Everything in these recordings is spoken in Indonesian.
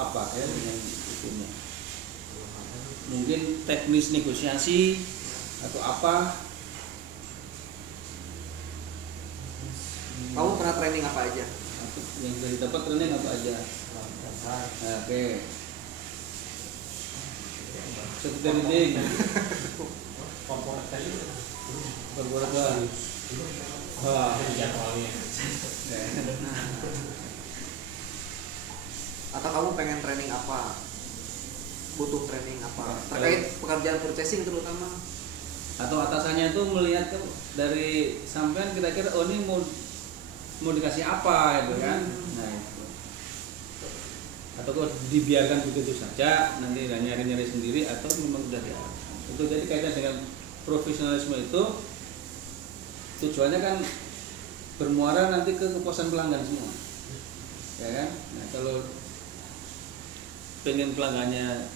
apa ya dengan itunya. Mungkin teknis negosiasi atau apa. Kamu pernah training apa aja? Yang sudah didapat training apa aja? Oke. Training. Korporat lah. Atau kamu pengen training apa? Butuh training apa? Terkait pekerjaan purchasing terutama. Atau atasannya itu melihat dari sampean kira-kira oh ini mau dikasih apa gitu kan. Nah itu. Atau kok dibiarkan begitu saja nanti nyari-nyari sendiri atau memang sudah diarahkan. Itu jadi kaitan dengan profesionalisme itu tujuannya kan bermuara nanti ke kepuasan pelanggan semua. Ya kan? Nah, kalau pengen pelanggannya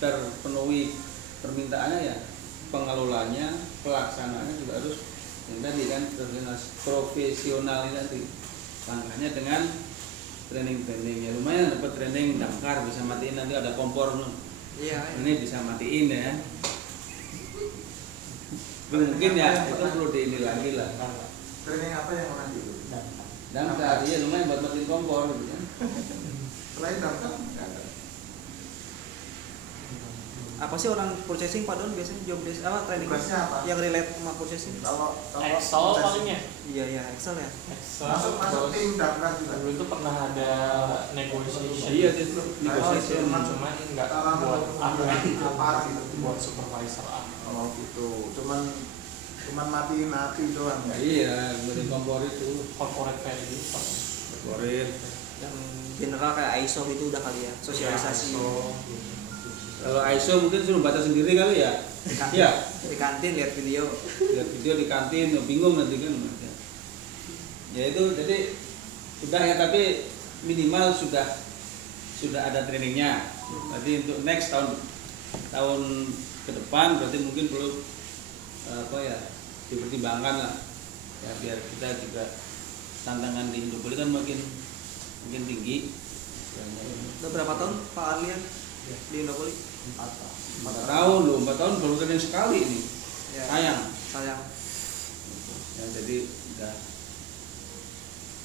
terpenuhi permintaannya ya pengelolanya, pelaksanaannya juga harus yang tadi kan profesional tadi. Langkahnya dengan training ya lumayan dapat training damkar bisa matiin nanti ada kompor Iya. Ini bisa matiin ya. Mungkin ya itu perlu diini lagi lah. Training apa yang orang itu? Damkar iya lumayan buat matiin kompor gitu kan. Selain damkar Apa sih orang purchasing padahal biasanya job desk training apa? Yang relate sama purchasing? Kalau Excel palingnya. Iya Excel ya. Excel. Masuk tim damkar juga. Dulu itu pernah ada negotiation. Iya itu negotiation. Cuman nggak buat apa gitu. buat supervisor Oh gitu. Cuman mati doang ya. Iya, matiin kompor itu. corporate value. Korporat. Yang general kayak ISO itu udah kali ya, sosialisasi. Kalau ISO mungkin suruh baca sendiri kali ya. Iya. Di kantin lihat video. Lihat video di kantin, bingung nanti kan. Ya itu jadi sudah ya tapi minimal sudah ada trainingnya. Berarti untuk next tahun ke depan berarti mungkin perlu dipertimbangkan lah. Ya biar kita juga tantangan di Indopoli kan makin tinggi. Udah berapa tahun Pak Arlian di Indopoli? 4 tahun loh, 4 tahun baru training sekali ini. Ya. Sayang. Ya jadi udah.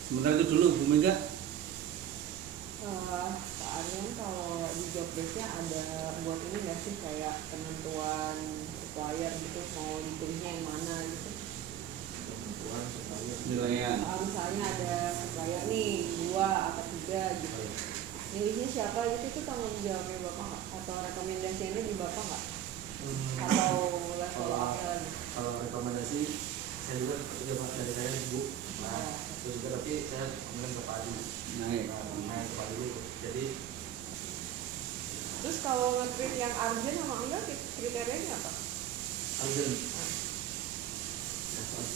Sebenarnya itu dulu Bu Mega. Pak Aryan kalau di job desk-nya ada buat ini nggak sih kayak penentuan supplier gitu mau dipilihnya yang mana gitu? Nilaian. Misalnya ada supplier nih 2 atau 3 gitu. Milihnya siapa gitu itu tanggung jawabnya Bapak nggak? Atau rekomendasinya di Bapak nggak? Atau level apa gitu? Kalau rekomendasi saya juga coba dari saya Bu. Nah, itu juga tapi saya kemudian ke Pak Adi. Naik ke Pak Adi. Jadi Terus kalau nge-treat yang urgent sama enggak kriterianya apa? urgent.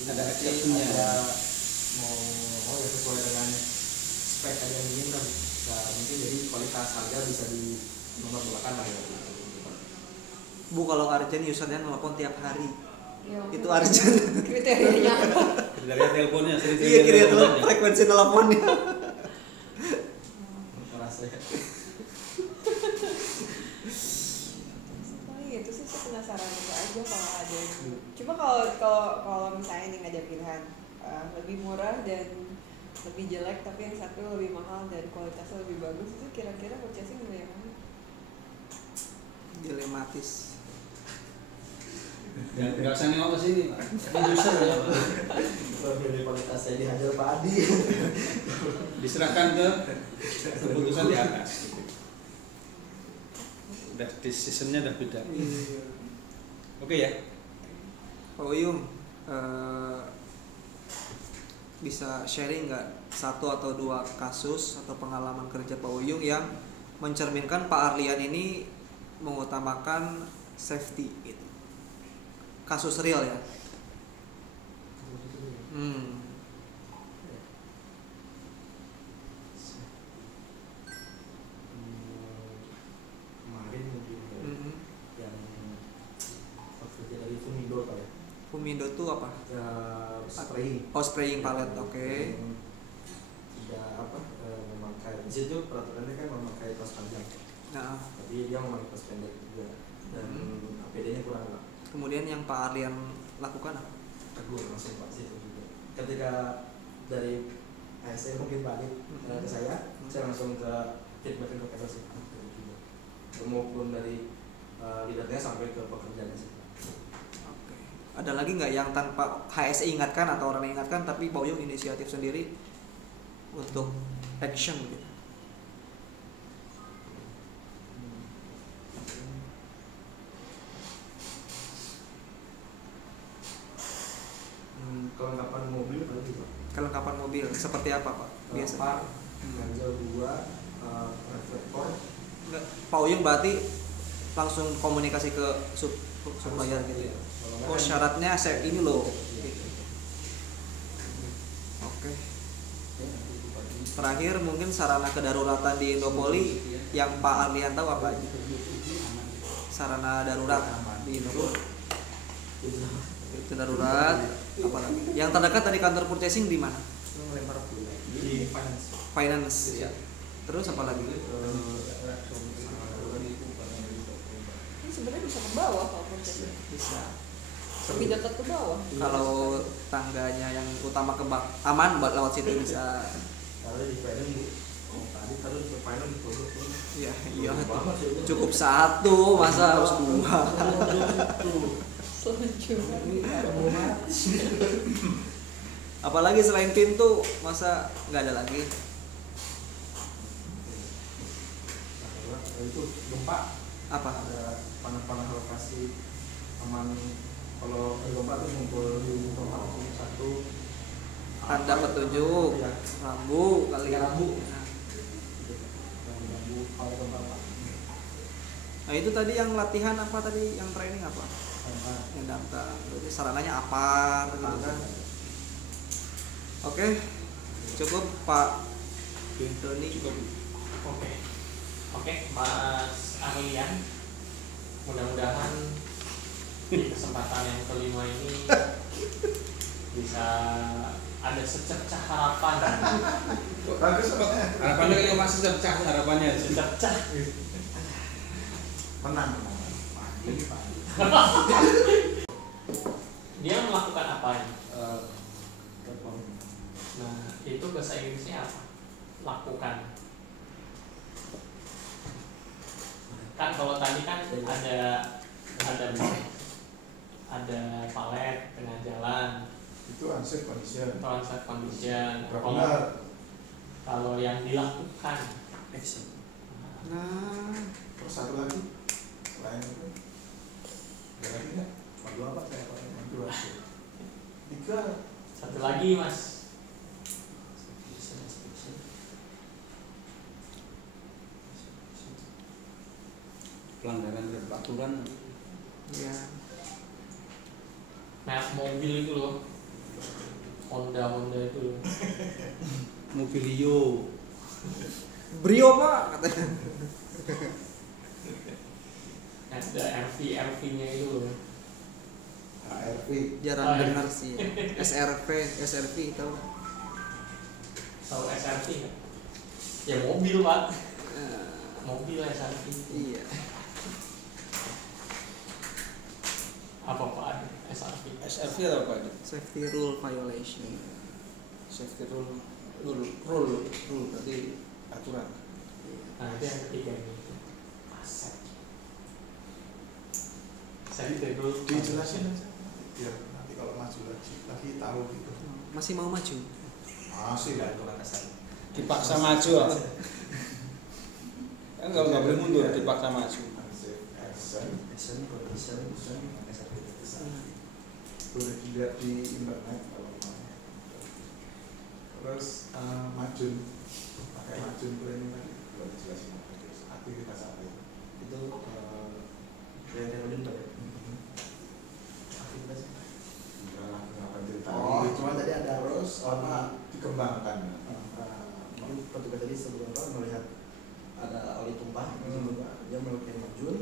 ada exception-nya. Ada mau ya sesuai dengan spek yang diinginkan. Nah, mungkin jadi kualitas harga bisa di nomor dua lah ya. Bu kalau urgent usernya nelpon tiap hari. Ya, Itu urgent. kriterianya apa? Kriteria teleponnya Iya kriteria frekuensi teleponnya. Merasa Paling itu sih saya penasaran itu aja kalau ada. Cuma kalau misalnya ini ngajak pilihan lebih murah dan lebih jelek tapi yang satu lebih mahal dan kualitasnya lebih bagus itu kira-kira purchasing milih yang mana? Dilematis. Ya, nggak usah nengok ke sini, Pak. Ini user ya. dari kualitas saya dihajar Pak Adi. Diserahkan ke keputusan di atas. Udah decision-nya udah beda. Oke ya. Pak Uyung, bisa sharing nggak 1 atau 2 kasus atau pengalaman kerja Pak Uyung yang mencerminkan Pak Arlian ini mengutamakan safety gitu. Kasus real ya. Kemarin mungkin yang kerja dari Fumindo Pak ya. Fumindo tuh apa? Spraying. Oh spraying palet, oke. Tidak memang kayak situ peraturannya kan memakai kaos panjang, Nah, tapi dia memakai kaos pendek juga dan APD-nya kurang lah. kemudian yang Pak Arlian lakukan apa? Tegur langsung Pak situ juga. Ketika dari ASE mungkin balik ke saya langsung ke feedback ke PLC maupun dari leadernya sampai ke pekerjaannya sih. Oke. Ada lagi nggak yang tanpa HSE ingatkan atau orang yang ingatkan tapi Pak Uyung inisiatif sendiri untuk action gitu? Kelengkapan mobil berarti Pak. Kelengkapan mobil seperti apa Pak? Biasa. Par, ganjil 2, reflektor. Nggak, Pak Uyung berarti langsung komunikasi ke supplier gitu ya. Oh syaratnya saya ini loh. Oke. Terakhir mungkin sarana kedaruratan di Indopoli yang Pak Arlian tahu apa aja? Sarana darurat di Indopoli. Itu darurat. Apa lagi? Yang terdekat dari kantor purchasing di mana? Di finance. Finance. Ya. Terus apa lagi? Ini sebenarnya bisa ke bawah kalau prosesnya. Bisa. Lebih dekat ke bawah. Kalau tangganya yang utama ke bak aman buat lewat situ bisa. Kalau di finance tadi taruh di finance di produk. Iya, iya. Cukup satu, masa harus dua. Selanjutnya. Apalagi selain pintu, masa nggak ada lagi? Itu gempa Apa? ada panah-panah lokasi aman. Kalau gempa tuh ngumpul di tempat satu Tanda petunjuk, ya, rambu kali ya. rambu. Nah. Rambu kalau gempa Pak. Nah itu tadi yang latihan apa tadi? Yang training apa? Gempa. Yang daftar. Berarti sarananya apa? Gitu kan? Oke, cukup Pak Tony. Oke, Mas Arlian, mudah-mudahan di kesempatan yang kelima ini bisa ada secercah harapan. Bagus soalnya. Harapannya kalau masih pecah harapannya. Secercah. Menang. Dia melakukan apa ini? Telepon. Nah, itu bahasa Inggrisnya apa? Lakukan. Kan kalau tadi kan ada palet tengah jalan, Itu unsafe condition. transit condition. Udah benar. Kalau yang dilakukan, Action. Nah, Terus satu lagi selain itu ada lagi nggak? Dua apa saya pakai? Dua. Tiga. satu lagi Mas. Pelanggaran terhadap aturan. ya. Merek mobil itu loh, Honda itu loh. Mobilio. Brio Pak katanya. Ada RV-nya itu loh. HRV. Jarang Oh, ya. dengar sih. SRV tahu? Tahu SRV nggak? Ya mobil Pak, Eh, mobil SRV. iya. Apa Pak SRV? SRV atau apa itu? Safety rule violation. Safety rule berarti aturan. Nah itu yang ketiga ini. Aset. Safety rule. Dijelasin aja. Biar nanti kalau maju lagi tahu gitu. Masih mau maju? Masih lah. Dipaksa maju. Kan kalau nggak boleh mundur, dipaksa maju. Unsafe action. Action, condition, SRP. Boleh dilihat di internet kalau mau. Terus majun, pakai majun planning tadi belum dijelasin apa itu. Aktivitas apa itu? Itu yang Rodin Pak ya? Aktivitas. Enggak, nggak cerita. Oh, Cuma tadi ada terus apa dikembangkan. mungkin petugas tadi sebelum melihat ada oli tumpah di situ Pak, dia melakukan majun,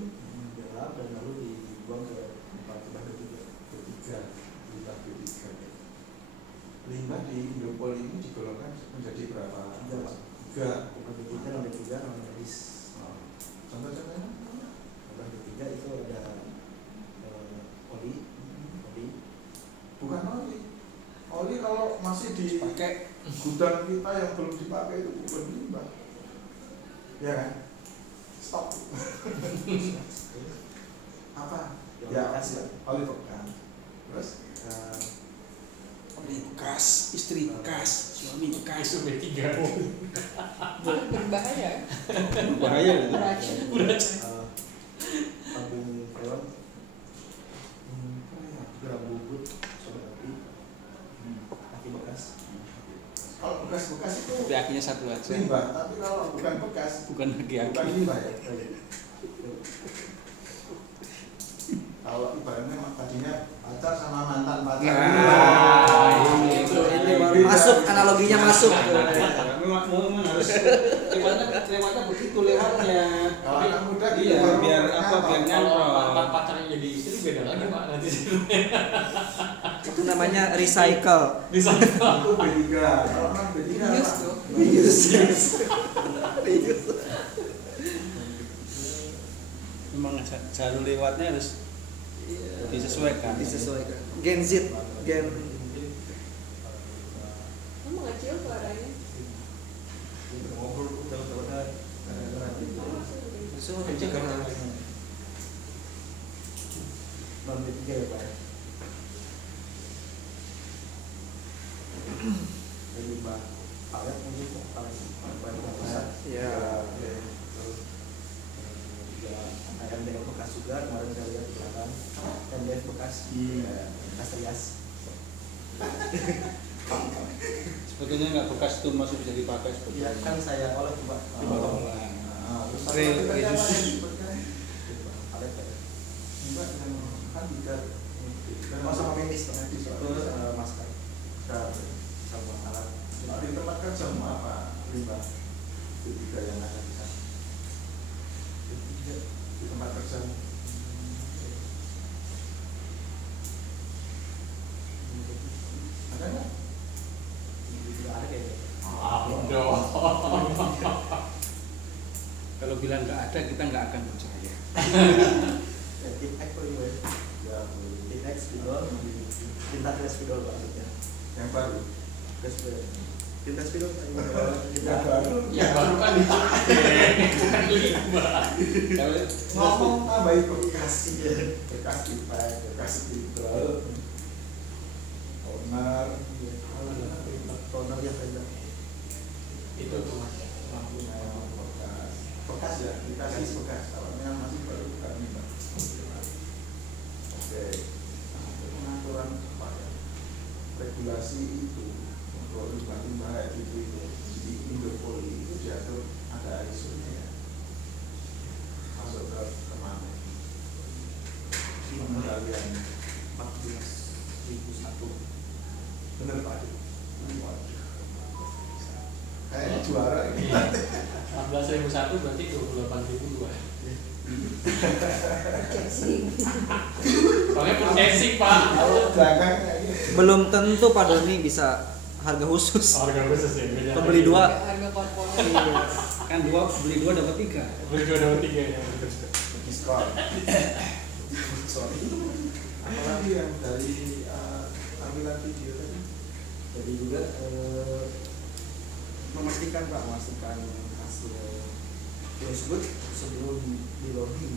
gelap dan lalu dibuang ke tempat limbah ketiga. Limbah B3. Limbah di Indopol ini digolongkan menjadi berapa? Tiga, Pak. Tiga. Tempat ketiga di pakai gudang kita yang belum dipakai itu bukan limbah, ya kan? Stop. Apa? Ya, oli bekas. Terus oli bekas, istri bekas, suami bekas. Itu B3. Berbahaya. Bahaya gitu. Beracun. Tabung freon, gerak bubut, soda api, aki bekas. Kalau bekas-bekas itu Tapi akhirnya satu aja. limbah, tapi kalau bukan bekas Bukan lagi aki. bukan limbah ya. Kalau ibaratnya tadinya pacar sama mantan pacar. Ini baru masuk, analoginya masuk. Memang harus lewatnya begitu lewatnya. Kalau anak muda Iya, gitu, biar apa, biar Kalau mantan nyantol. pacarnya jadi istri beda lagi Pak nanti. Itu namanya recycle. Bisa. itu B3. Kalau non B3 Bius apa? dong. Memang jalur lewatnya harus disesuaikan. Disesuaikan. Gen Z, gen Kamu mengecil suaranya. Ngobrol teman-teman so juga non B3 ya Pak. Limbah palet mungkin palet besar. ya. Terus juga MDF bekas juga kemarin saya lihat di belakang MDF bekas bekas rias. Sebetulnya nggak bekas itu masih bisa dipakai Iya sebetulnya. kan saya olah coba Terus Trail apa Yesus. palet Enggak, yang kan tidak. oh sama medis terus masker sama alat Di tempat kerja mau apa? Limbah. B3 yang ada di sana. Di tempat kerja. Ada nggak? juga ada kayaknya. Kalau bilang nggak ada, kita nggak akan percaya. Tip X apa ini? Ya, Tip X spidol, tinta tes spidol maksudnya. yang baru. Tes spidol. Tinta spidol Yang tinta baru. Yang baru kan dipakai. Bukan limbah. Kalau Ngomong tambahin bekas ya. Bekas tipe, bekas spidol. Owner. toner yang beda. Itu tuh Mas. Bekas ya, dikasih bekas. Kalau yang masih baru bukan limbah. Oke. Untuk pengaturan apa ya? Regulasi itu untuk limbah-limbah itu di Indopoli itu diatur ada ISO-nya ya. Masuk ke kemana? Pengendalian 14.001. bener Pak. Kayaknya juara ini. 14.001 berarti 28.002. Casing. Soalnya purchasing Pak. Kalau belakangnya ini Belum tentu Pak Doni bisa harga khusus. Harga khusus ya. beda Pembeli lagi. dua. Harga korporat. kan beli dua dapat tiga. Beli 2 dapat 3 ya. diskon. Sorry. Apalagi yang dari tampilan video tadi? Jadi juga memastikan hasil tersebut sebelum di loading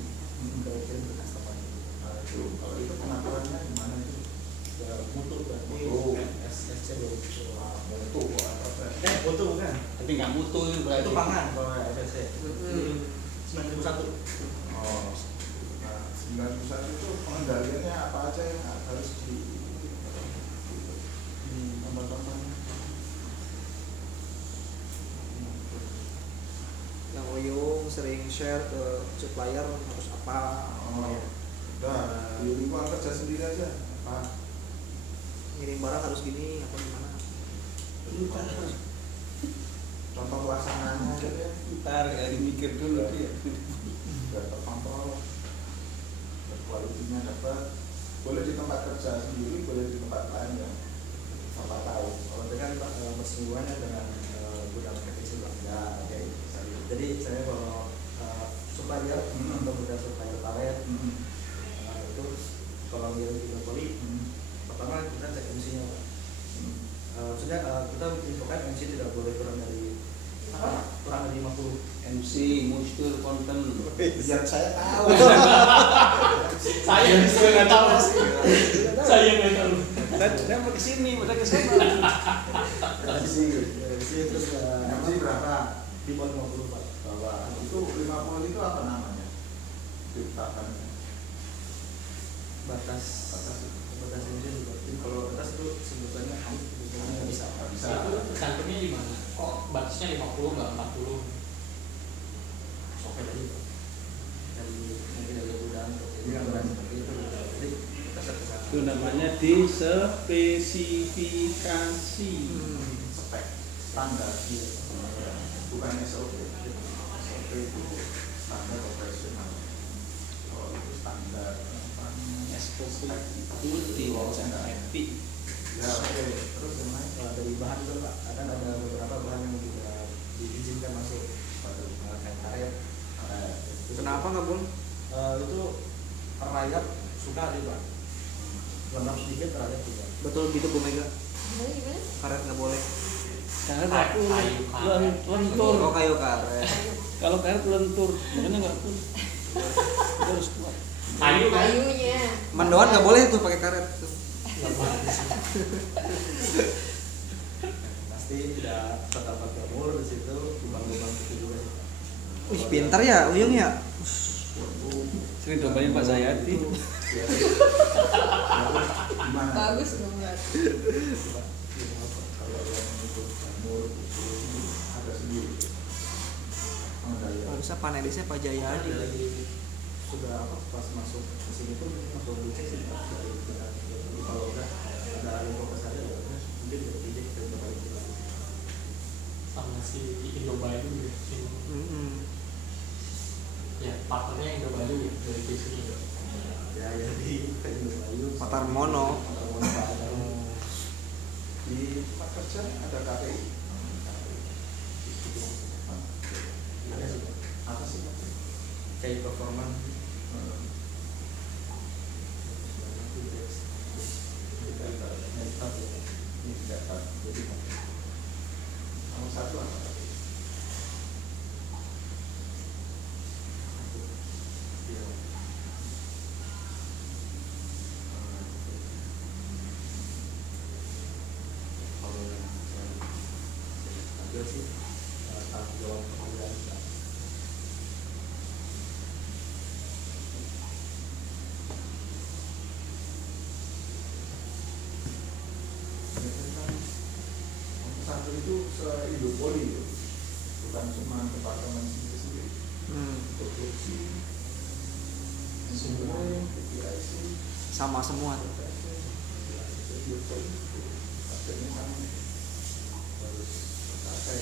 ke customer. Nah, itu kalau itu pengaturannya gimana itu? Ya mutu berarti Mutu. SC dulu. Mutu kok apa? Mutu bukan? Tapi nggak mutu itu berarti. Itu pangan kalau FSC. 9001. Oh, nah 91 itu pengendaliannya apa aja yang harus di tambah-tambahnya? Yang Oyong sering share ke supplier harus apa, Oh, udah di lingkungan kerja sendiri aja. Apa? ngirim barang harus gini apa gimana. Contoh pelaksanaannya aja ya. Ntar ya dimikir dulu dia. Udah terkontrol, kualitinya dapat. Boleh di tempat kerja sendiri, boleh di tempat lain ya. Siapa tahu. Kalau dengan bersinggungannya dengan gudang kecil Pak. Ya, oke. Jadi saya kalau supplier atau gudang supplier palet itu kalau ngirim di poli pertama kita cek emisinya Pak. maksudnya kita infokan MC tidak boleh kurang dari 50. MC mustur konten Biar saya tahu. Saya juga nggak tahu. Saya nggak tahu. saya mau kesini udah kesana MC terus MC berapa? di bawah 50 Pak. Bawah. Itu 50 itu apa namanya? Ditetapkannya. batas MC juga. Jadi kalau batas itu sebutannya nggak bisa. Nggak bisa. Itu cantumnya di mana? Kok batasnya 50 nggak 40? Oke tadi dari mungkin dari gudang ini nggak berani seperti itu. Jadi kita sertifikat. itu namanya dispesifikasi Spek standar bukan SOP. SOP itu standar operasional. Kalau itu standar apa namanya? SOP itu dibaca etik Ya oke. Terus yang lain Dari bahan itu Pak, akan ada beberapa bahan yang tidak diizinkan masuk pada kayak karet. Kenapa nggak boleh? Itu rayap suka ada Pak. Lembab sedikit rayap juga. Betul gitu Bu Mega. Gimana? Karet nggak boleh. karet aku Kayu karet. lentur Oh kayu karet. kalau karet lentur makanya nggak pun itu harus kuat Kayu kan? Kayunya. Mendoan nggak boleh tuh pakai karet tuh. Pasti tidak terdapat jamur di situ, lubang-lubang itu juga sih. Wih pintar ya Uyung ya. sering dobain Pak Sayati gimana? Bagus dong berarti. Kalau yang itu jamur itu ada sendiri. Pengendalian. Harusnya panelisnya Pak Jayadi. Dari sudah apa pas masuk ke sini pun langsung dicek sih Pak, dari tingkat. Jadi kalau udah ada info ke saya ya udah, mungkin dari titik ke tempat kita. Sama si Indobayu gitu. Ya, partnernya Indobayu ya dari di sini. Ya di Indobayu Matar Mono. Di tempat kerja ada KPI. ada sih Pak. Apa sih? Kayak performan Ini dapat jadi nomor satu apa? kalau yang saya ambil sih tanggung jawab pengadilan Pak. Nomor satu itu se-Indopoli itu, bukan cuma departemen sendiri-sendiri. Produksi, semua, PPIC, Sama semua tuh. Indopoli itu targetnya kan harus tercapai.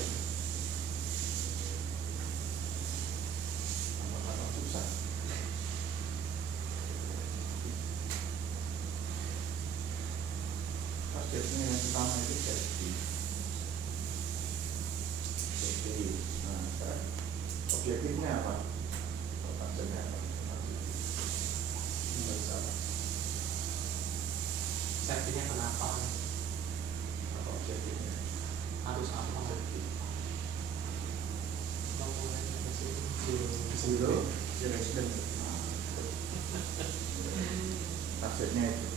Tambah-tambah susah. Targetnya yang pertama itu safety. Nah, sekarang objektifnya apa? Targetnya apa? Nggak salah. Safety-nya kenapa? Apa objektifnya? Harus apa? Mau mulai dari sini. Zero. Zero accident. Targetnya itu.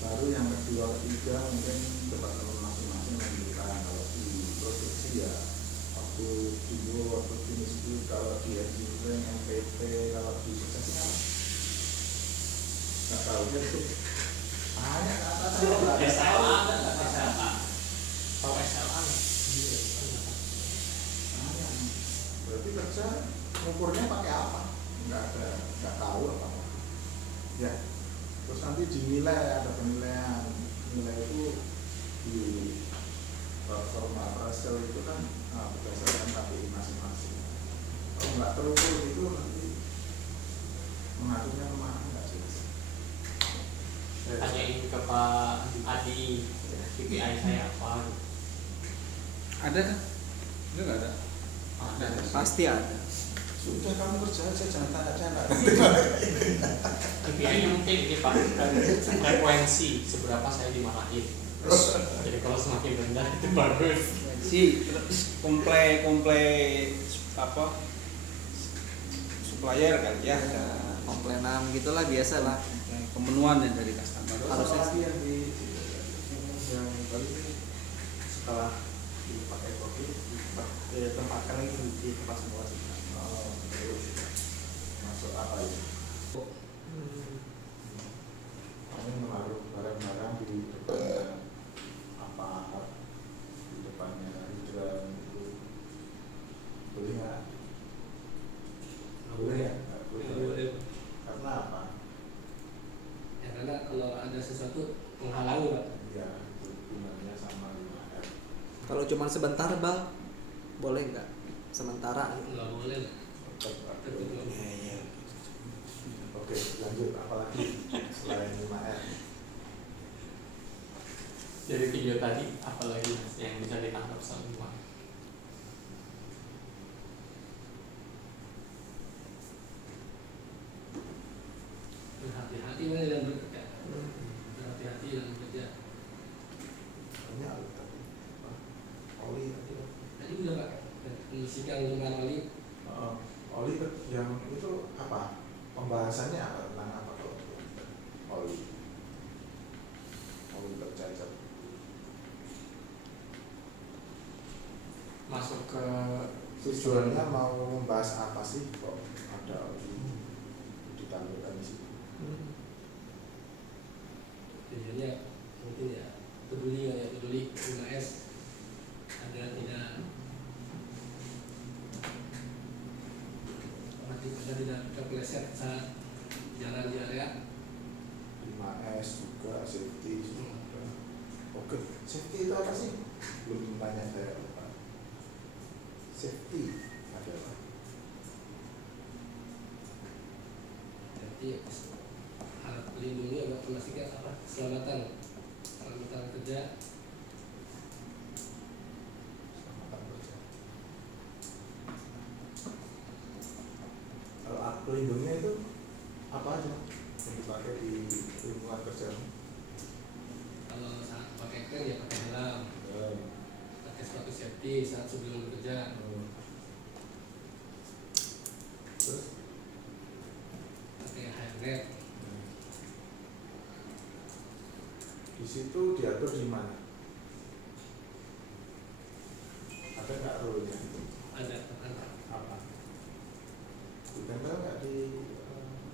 Baru yang kedua, ketiga mungkin departemen masing-masing menentukan. Kalau di produksi ya waktu dulu, waktu finish itu, kalau di engineering, MPP, kalau di suksesnya nggak tahu ya tuh. Banyak kata kalau nggak ada tahu. SLA ada nggak SLA? Tahu SLA nggak? Banyak. Berarti kerja ngukurnya pakai apa? Nggak ada, nggak tahu apa. Ya. Terus nanti dinilai, ada penilaian. Nilai itu di platform appraisal itu kan berdasarkan KPI masing-masing. Kalau nggak terukur itu nanti mengaturnya kemana nggak jelas. Tanyain ke Pak Adi KPI saya apa? ada kan itu nggak ada Pasti ada. Sudah kamu kerja aja, jangan tanya-tanya. KPI-nya mungkin ini Pak, frekuensi seberapa saya dimarahin. Jadi kalau semakin rendah itu bagus. si komple apa supplier kan ya, Ya, komplainan gitulah biasa lah. pemenuhan yang dari customer. Harusnya lagi yang yang tadi setelah dipakai kopi Tempatkan lagi di tempat semula sih. masuk apa ya? Kami menaruh barang-barang di depannya apa di depannya hidran itu boleh nggak? Boleh ya? Nggak boleh. Karena apa? Ya karena kalau ada sesuatu menghalangi Pak. Ya itu gunanya sama 5R. Kalau cuma sebentar bang, boleh nggak? Sementara. Nggak boleh lah. Tetap Tetap nggak boleh. Iya, iya. Oke, lanjut apalagi selain 5R? Dari video tadi apalagi Mas yang bisa ditangkap semua? Berhati-hati mana dalam bekerja. Berhati-hati dalam bekerja. Banyak tadi. Oli tadi. Tadi udah Pak mengisikan dengan oli. Oli yang itu apa? Pembahasannya apa tentang apa kalau oli? Oli bercacar. Masuk ke Tujuannya mau membahas apa sih kok ada oli ditampilkan di situ? tujuannya mungkin ya peduli nggak ya, peduli 5S agar tidak terpeleset saat jalan di area. 5S juga safety juga. Oke, safety itu apa sih? Belum tanya saya lupa. Safety adalah Jadi alat pelindungnya agak memastikan apa keselamatan kerja. keselamatan kerja. Kalau alat pelindungnya itu apa aja yang dipakai di lingkungan kerja? Kalau saat pakai kren ya pakai helm, pakai sepatu safety saat sebelum bekerja. Terus Pakai hairnet. di situ diatur di mana? Ada nggak rule-nya? Ada tekan Apa? Ditempel nggak di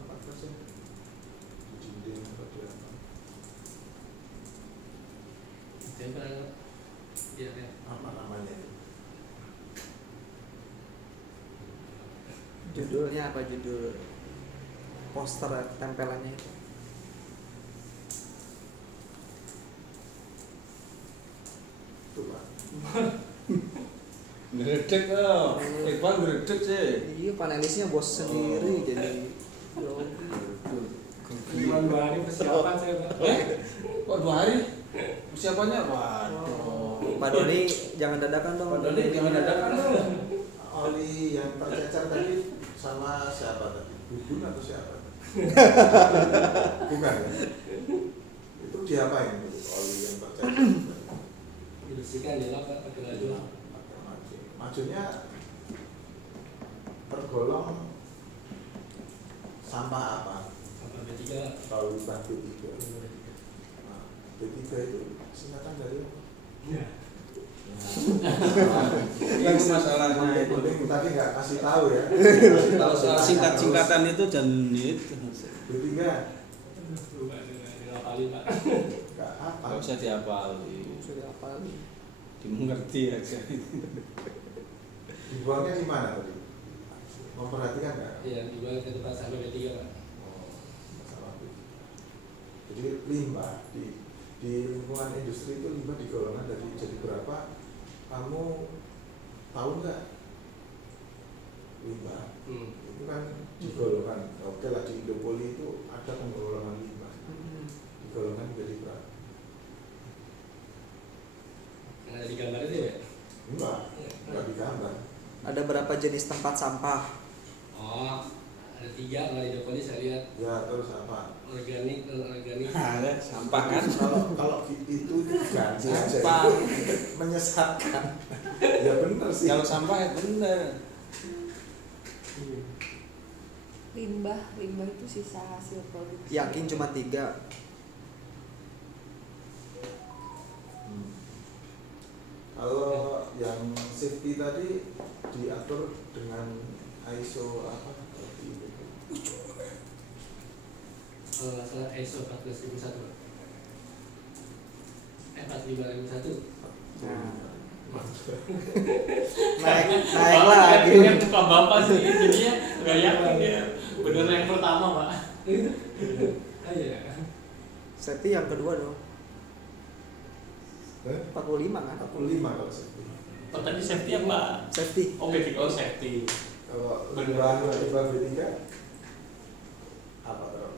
tempat kerja? Di dinding atau di apa? tempel ya ya. Apa namanya itu? Judulnya apa, judul poster tempelannya itu? Itu Pak. Ngedek loh, Iqbal ngedek sih. Iya, panelisnya bos sendiri jadi. Cuma 2 hari persiapan saya Pak. Kok 2 hari? Persiapannya? Waduh. Pak Doni jangan dadakan dong. Pak Doni jangan dadakan dong. Oli yang tercecer tadi sama siapa tadi? Bubun atau siapa? Bukan ya? Itu diapain itu oli yang tercecer? Dibersihkan ya Pak pakai baju. Pakai macun. Macunnya tergolong sampah apa? Sampai B3 Pak. Kalau limbah B3. Nah, B3 itu singkatan dari apa? Ya. Yang masalahnya itu. Penting tadi nggak kasih tahu ya. Kalau soal singkat-singkatan itu jangan itu. B3 Bukan dengan kali Pak. nggak apa? Kalau usah dihafali, Sudah apa? dimengerti aja. Dibuangnya di mana tadi? Memperhatikan nggak? Iya, dibuang ke tempat sampai B3 Pak. Oh, masalah itu. Jadi limbah di lingkungan industri itu limbah digolongkan dari jadi berapa? Kamu tahu nggak? Limbah itu kan digolongkan. Oke lah, di Indopoli itu ada penggolongan limbah. Digolongkan jadi berapa? Yang ada di gambar itu ya? Enggak digambar. Ada berapa jenis tempat sampah? Oh, ada 3 kalau di Dopoli saya lihat, Ya terus apa? organik, non organik. Ada sampah kan? Kalau itu ganti aja Sampah. itu menyesatkan. Ya bener sih. Kalau sampah ya bener. Limbah itu sisa hasil produksi. Yakin cuma 3. Kalau yang safety tadi diatur dengan ISO apa? Kalau nggak salah ISO 14001, 45001. Naik lagi. Yang buka bapak sih, jadinya nggak yakin dia bener yang pertama pak. Iya. Safety yang kedua dong. 45 kan? 45 kalau safety. Oh tadi safety apa? Safety. Oh safety. Kalau Bener. limbah B3 apa terus?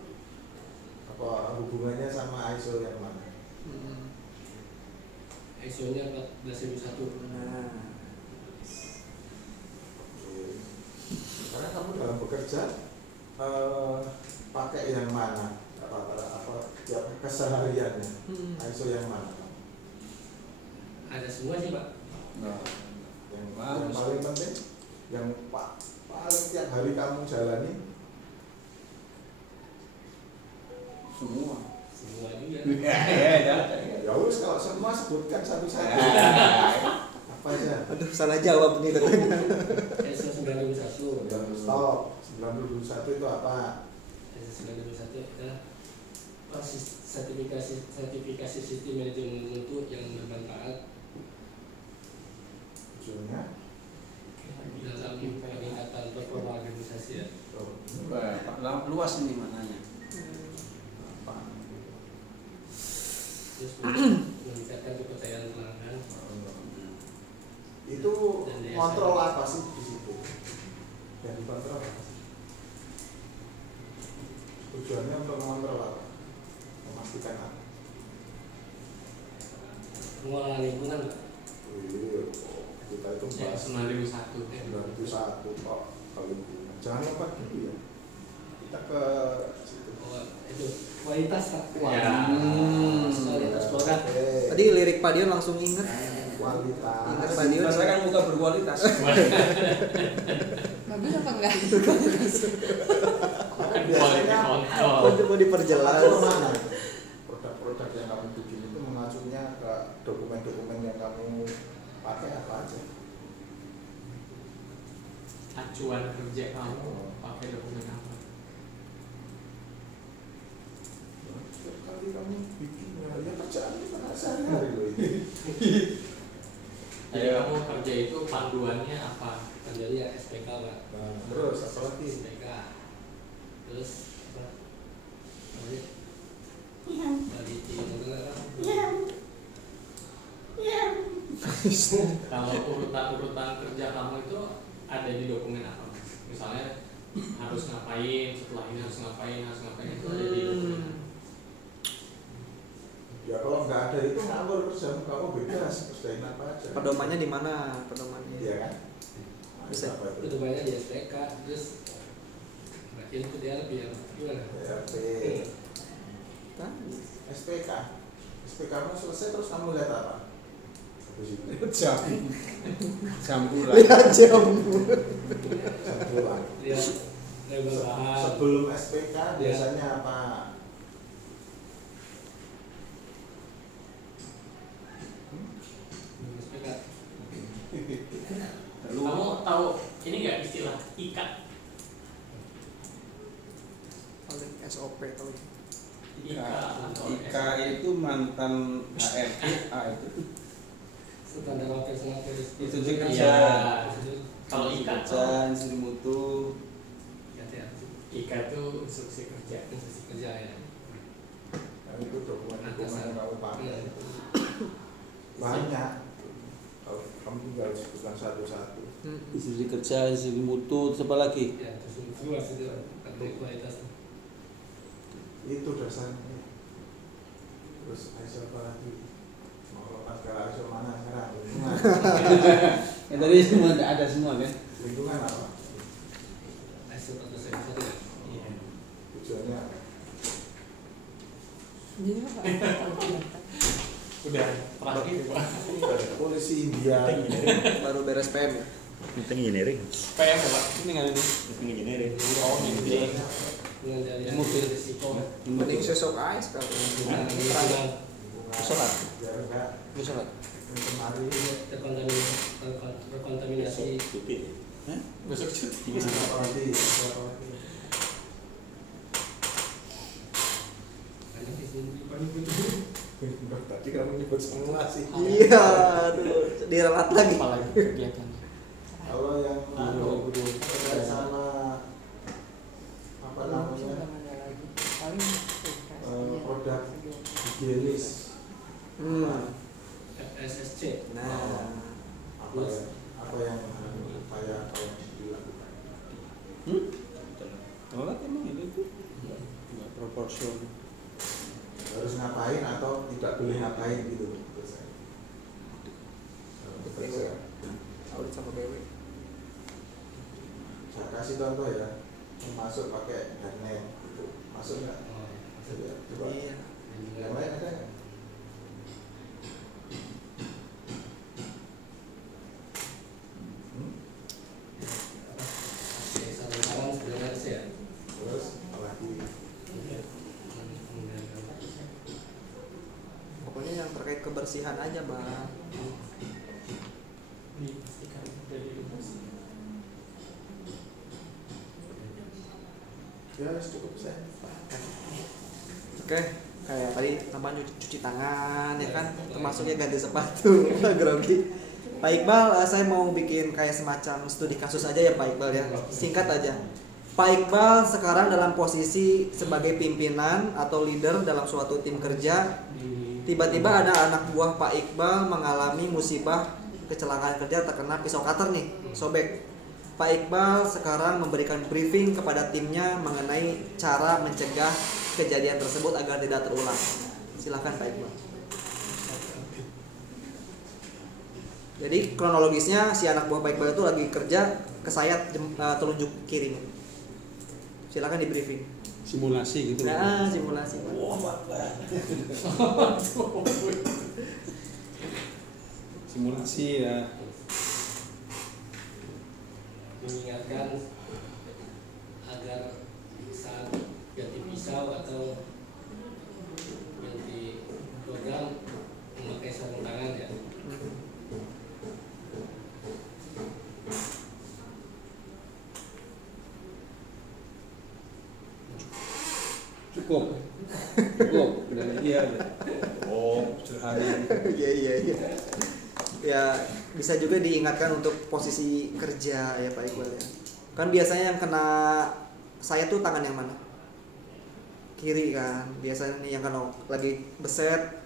Apa hubungannya sama ISO yang mana? ISO-nya 14001. Nah, Karena kamu dalam bekerja pakai yang mana? Apa tiap kesehariannya? ISO yang mana? Ada semua sih pak. Nah, Yang bagus. paling penting, yang paling tiap hari kamu jalani Semua. Semua juga. ya wis kalau semua sebutkan satu-satu. Apa aja? aduh salah jawab nih katanya. ISO 9001. Stop. 91 itu apa? ISO 9001 adalah sertifikasi sistem manajemen mutu yang bermanfaat Tujuannya? dalam peningkatan performa organisasi ya. Wah, luas ini maknanya. Terus meningkatkan kepercayaan pelanggan. Itu kontrol apa sih di situ? Yang dikontrol apa sih? Tujuannya untuk mengontrol apa? Memastikan apa? Pengolahan lingkungan Pak. Iya, kita itu Ya, bahas 9001. 91 kok kalau lingkungan. Jangan lompat dulu ya. Kita ke situ. Oh, itu kualitas Pak. Ya. Kualitas produk. Tadi lirik Pak Dion langsung inget. Kualitas. Ingat Pak Dion. Saya kan buka berkualitas. Bagus apa enggak? Biasanya Mau diperjelas. mana? Produk-produk yang kamu bikin itu mengacunya ke dokumen-dokumen yang kamu pakai apa aja? Acuan kerja kamu pakai dokumen apa? Setiap kali kamu bikin ya kerjaan itu kan sehari-hari loh ini. Jadi kamu kerja itu panduannya apa? Panduannya SPK Pak. Nah, terus apa lagi? SPK. Terus apa? Namanya? Quality control apa? Kalau urutan-urutan kerja kamu itu ada di dokumen apa? Mas? Misalnya harus ngapain, setelah ini harus ngapain itu ada di dokumen. Ya kalau nggak ada itu ngawur kerja kamu bebas kerjain apa aja. Pedomannya di mana? Pedomannya. Iya kan? Nah, Bisa. apa Itu banyak di SPK, terus terakhir itu DRP ya, gimana? DRP, Kan? SPK. SPK kamu selesai terus kamu lihat apa? Habis itu Jam pulang. Lihat jam. jam pulang. Lihat label bahan. Sebelum SPK biasanya apa? SPK. Lalu Kamu tahu ini nggak istilah ikat? Paling SOP tahu. Ika itu mantan HRD A itu. Standar operasional Itu juga Iya. kerja. Kalau ikat kerja, instruksi mutu. ikat itu instruksi kerja ya. Nah, itu dokumen-dokumen yang kamu pakai. Iya. Banyak. Kalau kamu tinggal sebutkan satu-satu. Instruksi kerja, instruksi mutu, terus apa lagi? Ya, terus luas itu kategori kualitas. Itu dasarnya. Terus ISO apa lagi? Mau lepas ke ISO mana sekarang? Lingkungan. Ya tadi semua ada semua kan? Lingkungan apa? ISO 14001. tujuannya apa? Jadi apa? Udah terakhir Pak. Polisi India Baru beres PM ya. Itu engineering. PM ya Pak. Ini nggak ada Engineering. Oh ini pengendalian Mobil. risiko. Mending sesok aja sekali. Sholat. biar enggak Sholat. kemari Terkontaminasi. Cuti. Besok cuti. apalagi tadi kamu nyebut simulasi. Iya, tuh diralat lagi. Apalagi kegiatan. Kalau yang terkait sama apa namanya produk higienis FSSC. Nah, apa yang upaya dilakukan? Sholat emang itu nggak proporsional. Harus ngapain atau tidak boleh ngapain gitu menurut saya. audit sama BW. Saya kasih contoh ya, masuk pakai harnet gitu, masuk nggak? Ya, coba. Iya. Yang lain ada nggak? Sarung tangan sebenarnya ya. Terus apalagi? Pokoknya yang terkait kebersihan aja, Bang. Dipastikan dari bersih. Ya cukup saya. Oke, kayak tadi tambah cuci tangan ya kan, termasuknya ganti sepatu, grogi. Pak Iqbal, saya mau bikin kayak semacam studi kasus aja ya Pak Iqbal ya, singkat aja. Pak Iqbal sekarang dalam posisi sebagai pimpinan atau leader dalam suatu tim kerja. Tiba-tiba ada anak buah Pak Iqbal mengalami musibah kecelakaan kerja terkena pisau cutter nih, sobek. Pak Iqbal sekarang memberikan briefing kepada timnya mengenai cara mencegah kejadian tersebut agar tidak terulang. Silakan Pak Iqbal. Jadi kronologisnya si anak buah Pak Iqbal itu lagi kerja kesayat telunjuk kiri. Silakan di briefing. Simulasi gitu. Nah, simulasi. Simulasi ya. Mengingatkan agar saat ganti pisau atau ganti program memakai sarung tangan ya. Cukup. Iya. Oh, sederhana. Iya. Ya bisa juga diingatkan untuk posisi kerja ya Pak Iqbal ya. Kan biasanya yang kena saya tuh tangan yang mana? Kiri kan. Biasanya nih yang kena lagi beset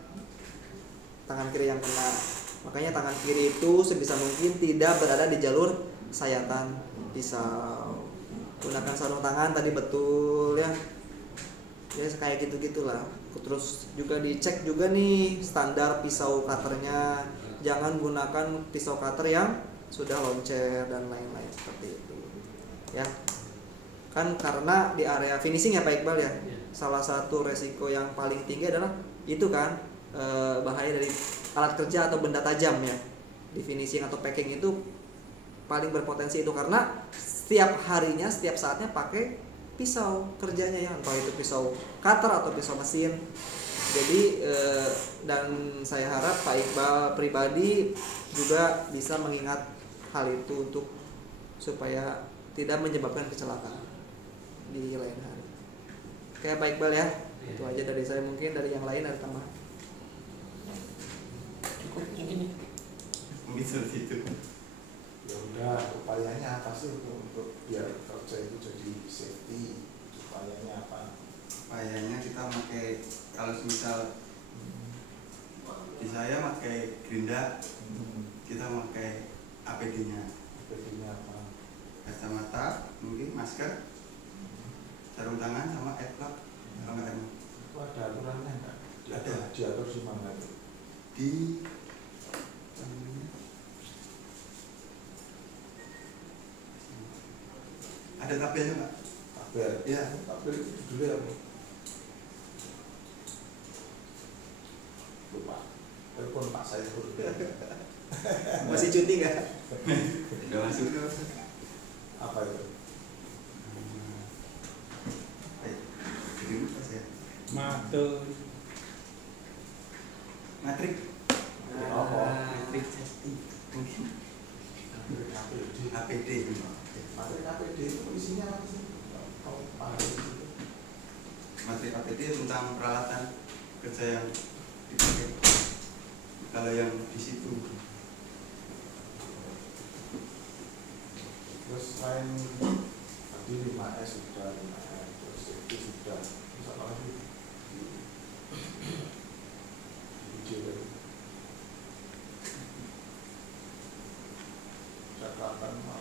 tangan kiri yang kena. Makanya tangan kiri itu sebisa mungkin tidak berada di jalur sayatan pisau. Gunakan sarung tangan tadi betul ya. Ya kayak gitu-gitulah. Terus juga dicek juga nih standar pisau cutternya. Jangan gunakan pisau cutter yang sudah loncer dan lain-lain seperti itu. Ya. Kan karena di area finishing ya Pak Iqbal ya. Salah satu resiko yang paling tinggi adalah itu kan bahaya dari alat kerja atau benda tajam ya. Di finishing atau packing itu paling berpotensi itu karena setiap harinya, setiap saatnya pakai pisau kerjanya ya, entah itu pisau cutter atau pisau mesin. Jadi dan saya harap Pak Iqbal pribadi juga bisa mengingat hal itu untuk supaya tidak menyebabkan kecelakaan di lain hari. Oke Pak Iqbal ya, itu aja dari saya, mungkin dari yang lain ada tambahan. Cukup mungkin Mungkin seperti itu. Ya udah, upayanya apa sih untuk biar kerja itu jadi safety? Upayanya apa? Upayanya kita pakai, kalau misal di saya pakai gerinda, kita pakai APD-nya, Bedanya apa? kacamata, mungkin masker, sarung tangan sama adblock. Kalau nggak ada Itu ada aturannya nggak? Ada. Diatur di mana itu? di ada tabelnya Pak. Biar Ya. tabel itu judulnya apa? Lupa. Telepon Pak Saiful. Masih cuti nggak? Udah masuk ke Apa itu? jadi lupa saya. Matur. Matrik. Apa? Matrik safety. Mungkin APD. APD. Materi APD itu isinya apa sih? Kalau paham itu. Matrik APD tentang peralatan kerja yang dipakai. Kalau yang di situ. Terus selain tadi 5S sudah, 5S terus itu sudah, terus apa lagi? Video catatan apa?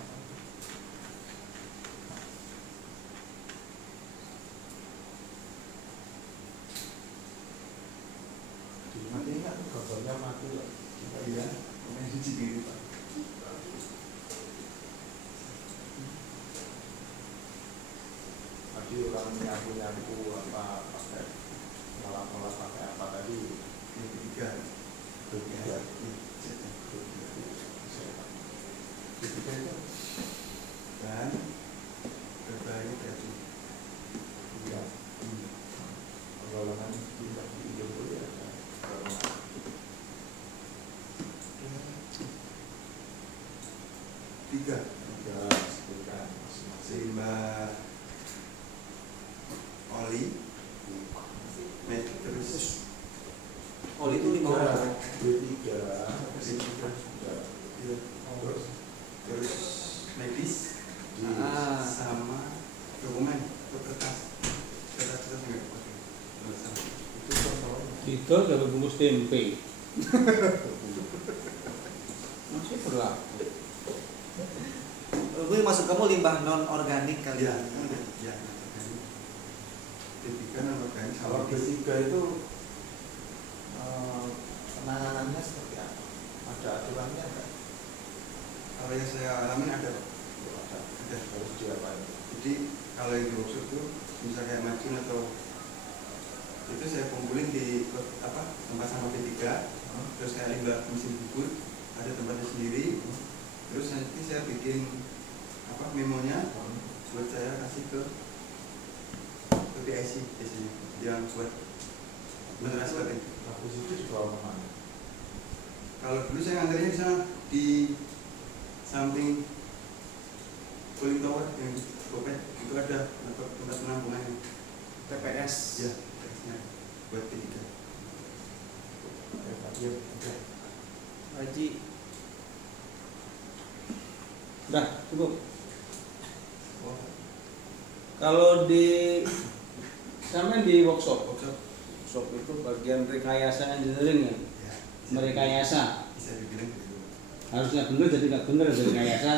Mati ingat gambarnya mati loh. Iya. Main sendiri Pak. Tadi orang nyapu apa pakai ngelap pakai apa tadi? Yang ketiga. Ketiga. Ketiga itu dan berbahaya bagi. Iya. Pergaulan tidak diimpul ya. Tiga. Sebutkan masing-masing. Sehingga oli, terus Oli itu 5 orang. B3 terus medis sama dokumen atau kertas nggak pakai. itu contohnya. Kita dapat bungkus tempe. Masih berlaku. Gue maksud kamu limbah non organik kali Ya, ya. ya. Ketiga non-organik Kalau sama B3 itu penanganannya seperti apa? Ada aturannya enggak? kalau yang saya alami ada. Ada harus diapain? Jadi kalau yang di workshop itu misalnya kayak macin atau itu saya kumpulin di tempat sampah P3, terus kayak limbah mesin bubur ada tempatnya sendiri, terus nanti saya bikin memonya buat saya kasih ke PIC biasanya yang buat mentransfer itu. Habis itu dibawa kemana? Kalau dulu saya nganternya di sana di samping cooling tower yang di Gopet itu ada tempat penampungannya. TPS. Ya, teksnya buat P3. Oke. Haji. Udah, cukup. Kalau di sampai di workshop itu bagian rekayasa engineering ya. Ya, Merekayasa. bisa dibilang gitu. Harusnya benar jadi nggak benar jadi rekayasa.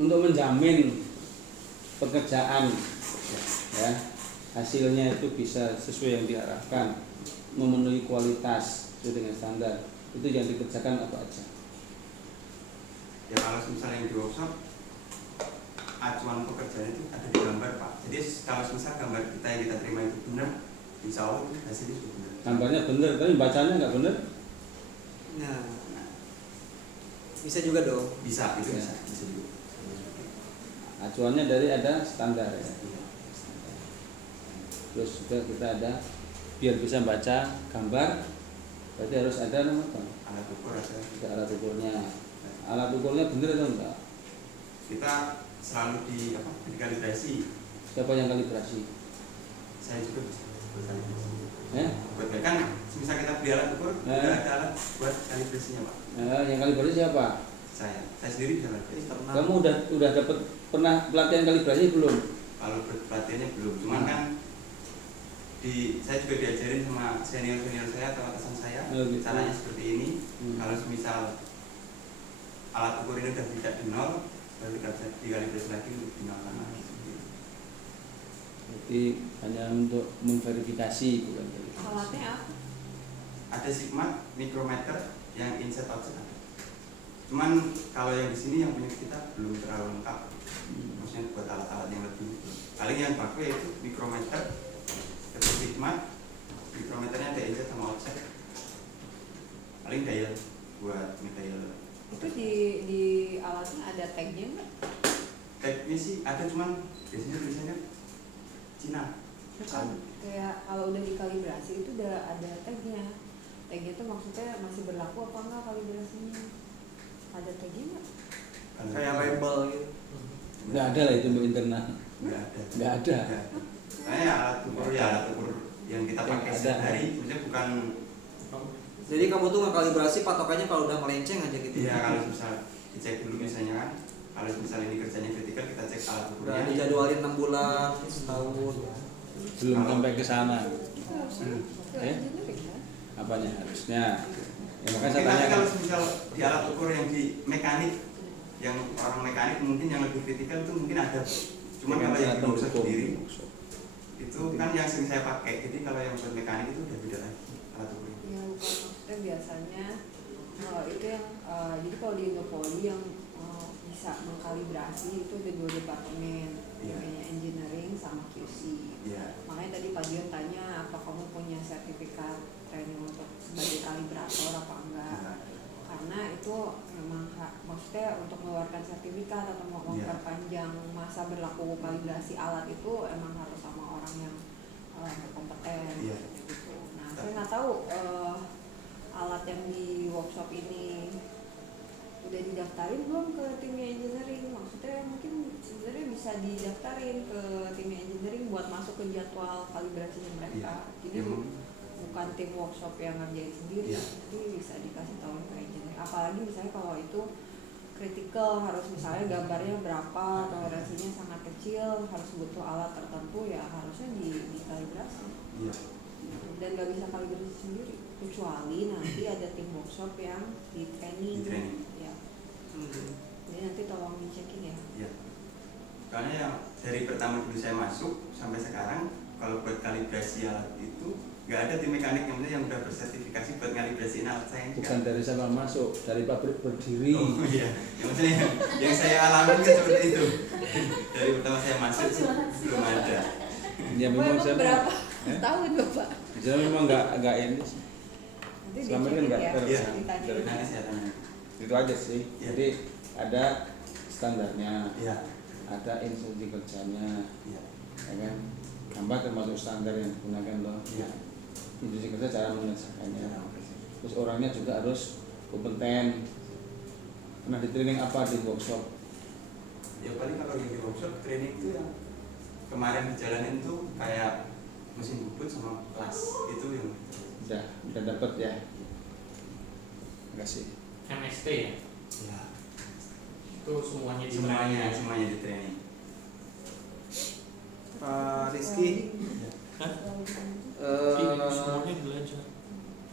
Untuk menjamin pekerjaan ya hasilnya itu bisa sesuai yang diarahkan, memenuhi kualitas sesuai dengan standar, itu yang dikerjakan apa aja. Ya kalau misalnya yang di workshop acuan pekerjaan itu ada di gambar Pak. Jadi kalau misal gambar kita yang kita terima itu benar, insya Allah itu hasilnya sudah benar. Gambarnya benar, tapi bacanya nggak benar. Nah, bisa juga dong. Bisa, itu Ya. bisa juga. Acuannya dari ada standar ya. Terus juga kita ada biar bisa baca gambar, berarti harus ada apa? Alat ukur ada. Ada alat ukurnya. Alat ukurnya benar atau enggak? Kita selalu dikalibrasi. Siapa yang kalibrasi? Saya juga bisa berkalibrasi. Ya? Buat kan, misal kita beli alat ukur, Ya. kita ada alat buat kalibrasinya Pak. Yang kalibrasi siapa? Saya sendiri bisa kalibrasi. Internal. Kamu udah dapat pernah pelatihan kalibrasi belum? Kalau pelatihannya belum, cuman kan saya juga diajarin sama senior saya atau atasan saya Oh, gitu. caranya seperti ini. Kalau misal alat ukur ini udah tidak di nol, baru kita bisa dikalibrasi lagi untuk dinolkan lagi. Jadi hanya untuk memverifikasi bukan dari. Alatnya apa? Ada sigma, micrometer, yang inset outset ada. Cuman kalau yang di sini yang punya kita belum terlalu lengkap. paling yang baku yaitu mikrometer, stigma, mikrometernya ada inset sama offset, paling dial buat ngedial. Itu di alatnya ada tagnya nggak? Tagnya sih ada, cuman biasanya Cina. Kan kayak kalau udah dikalibrasi itu udah ada tagnya. Tagnya tuh maksudnya masih berlaku apa enggak kalibrasinya? Ada tagnya nggak? Kayak label gitu. Nggak ada lah itu untuk internal. Nggak ada. Kayak alat ukur ya, alat ukur yang kita pakai sehari, maksudnya bukan. Jadi kamu tuh ngekalibrasi patokannya kalau udah melenceng aja gitu. Iya, kalau misal dicek dulu misalnya kan, kalau misalnya ini kerjanya vertikal kita cek alat Udah ukurnya. dijadwalin 6 bulan, setahun. Belum sampai ke sana. Itu harusnya ke Ya? engineering kan? Apanya harusnya? Ya, makanya saya Mungkin tanya nanti kan. kalau misal di alat ukur yang di mekanik, yang orang mekanik mungkin yang lebih kritikal itu mungkin ada. Cuman kalau yang di workshop sendiri itu kan yang sering saya pakai. Jadi kalau yang buat mekanik itu udah beda lagi alat ukurnya. Ya bukan, maksudnya biasanya itu yang jadi kalau di Indopoli yang bisa mengkalibrasi itu ada 2 departemen, Iya. namanya engineering sama QC. Iya. Makanya tadi Pak Dion tanya apa kamu punya sertifikat training untuk sebagai kalibrator apa enggak? Nah, Karena itu memang maksudnya untuk mengeluarkan sertifikat atau mau Iya. memperpanjang masa berlaku kalibrasi alat itu emang harus sama orang yang berkompeten Iya. gitu. Nah, saya nggak tahu alat yang di workshop ini udah didaftarin belum ke timnya engineering. Maksudnya mungkin sebenarnya bisa didaftarin ke timnya engineering buat masuk ke jadwal kalibrasinya mereka. Jadi Ya, bukan tim workshop yang ngerjain sendiri, Iya. tapi bisa dikasih tahu ke engineering. Apalagi misalnya kalau itu kritikal, harus misalnya gambarnya berapa, toleransinya sangat kecil, harus butuh alat tertentu, ya harusnya dikalibrasi. iya. Dan nggak bisa kalibrasi sendiri, kecuali nanti ada tim workshop yang di training. Di training. Ya. Jadi nanti tolong dicekin ya. Iya. Soalnya yang dari pertama dulu saya masuk sampai sekarang, kalau buat kalibrasi alat itu nggak ada tim mekanik yang udah bersertifikasi buat kalibrasiin alat saya. Bukan dari saya masuk, dari pabrik berdiri. Oh iya, ya, maksudnya yang saya alami kan seperti itu. Dari pertama saya masuk belum ada. Ya Bapak memang emang saya berapa Eh? tahun Bapak? saya memang nggak ini sih. Nanti Selama ini dicekin nggak ya, Iya. ditanya. Nanti saya tanya. Itu aja sih. Iya. Jadi ada standarnya, Iya. ada instruksi kerjanya, Iya. ya kan? Gambar termasuk standar yang digunakan loh. Iya. Instruksi kerja cara menyelesaikannya. Terus orangnya juga harus kompeten. Pernah di training apa di workshop? Ya paling kalau yang di workshop training itu yang kemarin dijalanin tuh kayak mesin bubut sama kelas itu yang Udah dapat ya. Terima kasih. MST ya? ya Itu semuanya di semuanya di training. Pak Rizky, semuanya belajar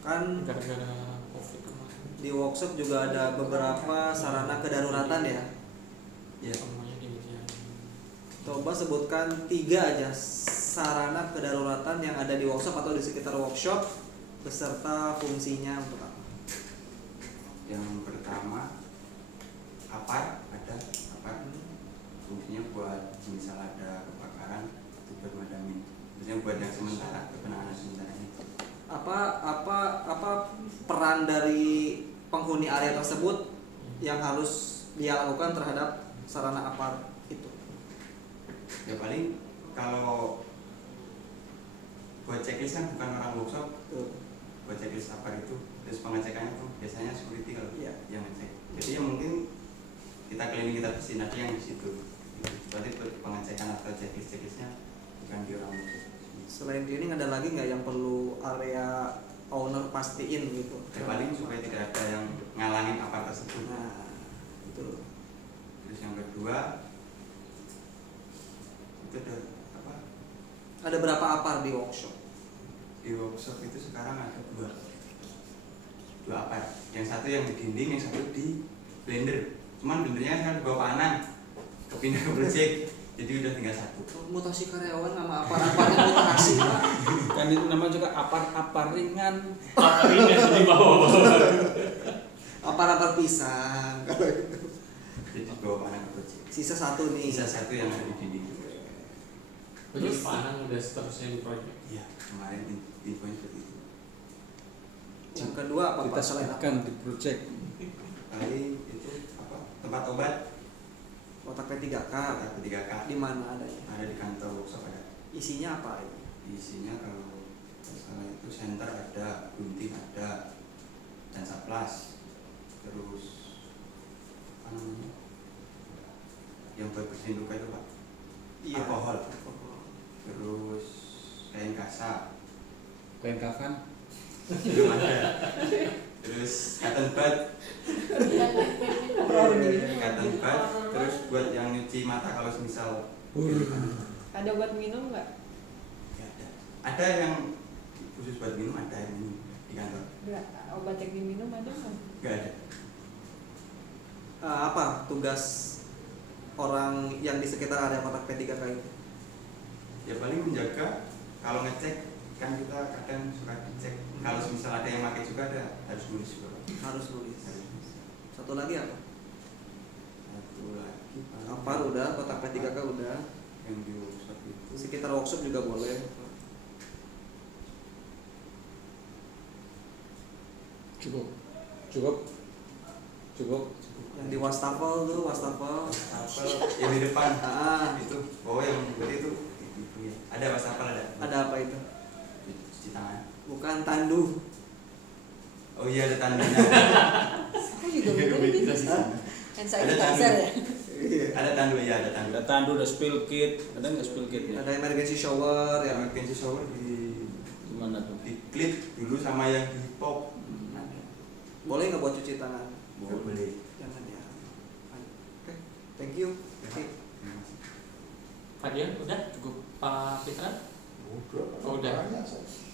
kan gara-gara COVID kemarin. di workshop juga ada beberapa sarana kedaruratan ya. Ya. Semuanya diajarin. Coba sebutkan 3 aja sarana kedaruratan yang ada di workshop atau di sekitar workshop beserta fungsinya untuk apa? Yang pertama apar, ada apar fungsinya buat misal ada kebakaran itu buat madamin, maksudnya buat yang sementara, kepenanganan sementara itu. Apa peran dari penghuni area tersebut yang harus dia lakukan terhadap sarana apar itu? Ya paling kalau buat checklist kan bukan orang workshop, buat checklist apar itu, terus pengecekannya tuh biasanya security kalau Iya. yang ngecek. Jadi ya mungkin kita keliling kita bersihin aja yang di situ. Berarti pengecekan atau checklistnya bukan di orang workshop. Selain cleaning ada lagi nggak yang perlu area owner pastiin gitu? Ya paling supaya tidak ada yang ngalangin apar tersebut. Nah, itu. Terus yang kedua itu ada apa? Ada berapa apar di workshop? Di workshop itu sekarang ada dua apar. Yang satu yang di dinding, yang satu di blender. Cuman blendernya kan dibawa panan, kepindah ke project, jadi udah tinggal satu. Mutasi karyawan sama apar-aparnya mutasi Pak. Kan itu nama juga apar ringan. Aparinya di bawah-bawah. Apar-apar pisang. Jadi dibawa panan ke project. Sisa 1 nih. Sisa satu yang ada di dinding. penyimpanan udah seterusnya di project. Iya, kemarin infonya seperti itu. Yang kedua apa Kita Pak selain apa? sebutkan di project. Paling itu apa? Tempat obat Kotak P3K. kata ketiga K Di mana adanya? ada di kantor workshop ada. Isinya apa ini? Isinya kalau salah itu center ada, gunting ada, dan saplas. Terus apa namanya? Yang buat bersihin luka itu Pak. Alkohol. Terus kain kasa. Kain kafan. Belum ada. Terus cotton bud. Cotton bud. Terus buat yang nyuci mata kalau misal Ada buat minum nggak? ya ada. Ada yang khusus buat minum, ada yang minum di kantor. Nggak, obat yang diminum ada nggak? Enggak ada. Apa tugas orang yang di sekitar area kotak P3K itu? Ya paling menjaga, kalau ngecek kan kita kadang suka dicek. Kalau misal ada yang pakai juga ada, harus nulis juga Pak. Harus nulis. Harus nulis. Satu lagi apa? Satu lagi paling Kapar udah, kotak P3K udah. yang di workshop itu Sekitar workshop juga boleh. Cukup. Cukup. Cukup. Yang di wastafel tuh, wastafel. apa yang di depan Ah, itu, oh yang berarti itu ya. Ada wastafel ada. ada apa itu? Cuci tangan. Bukan tandu. Oh iya ada tandanya. Aku juga bener ini. Hand sanitizer ya. Iya. Ada tandu ya, ada tandu. Ada tandu, ada spill kit. Ada nggak spill kitnya? Ada emergency shower Yang ya. emergency shower di Gimana tuh? klip dulu sama yang di pop. Boleh nggak buat cuci tangan? Boleh. Jangan ya. Oke, thank you. Terima kasih. Pak Dian udah? Cukup. Pak Fitra? Udah. Oh, udah. Banyak, saya.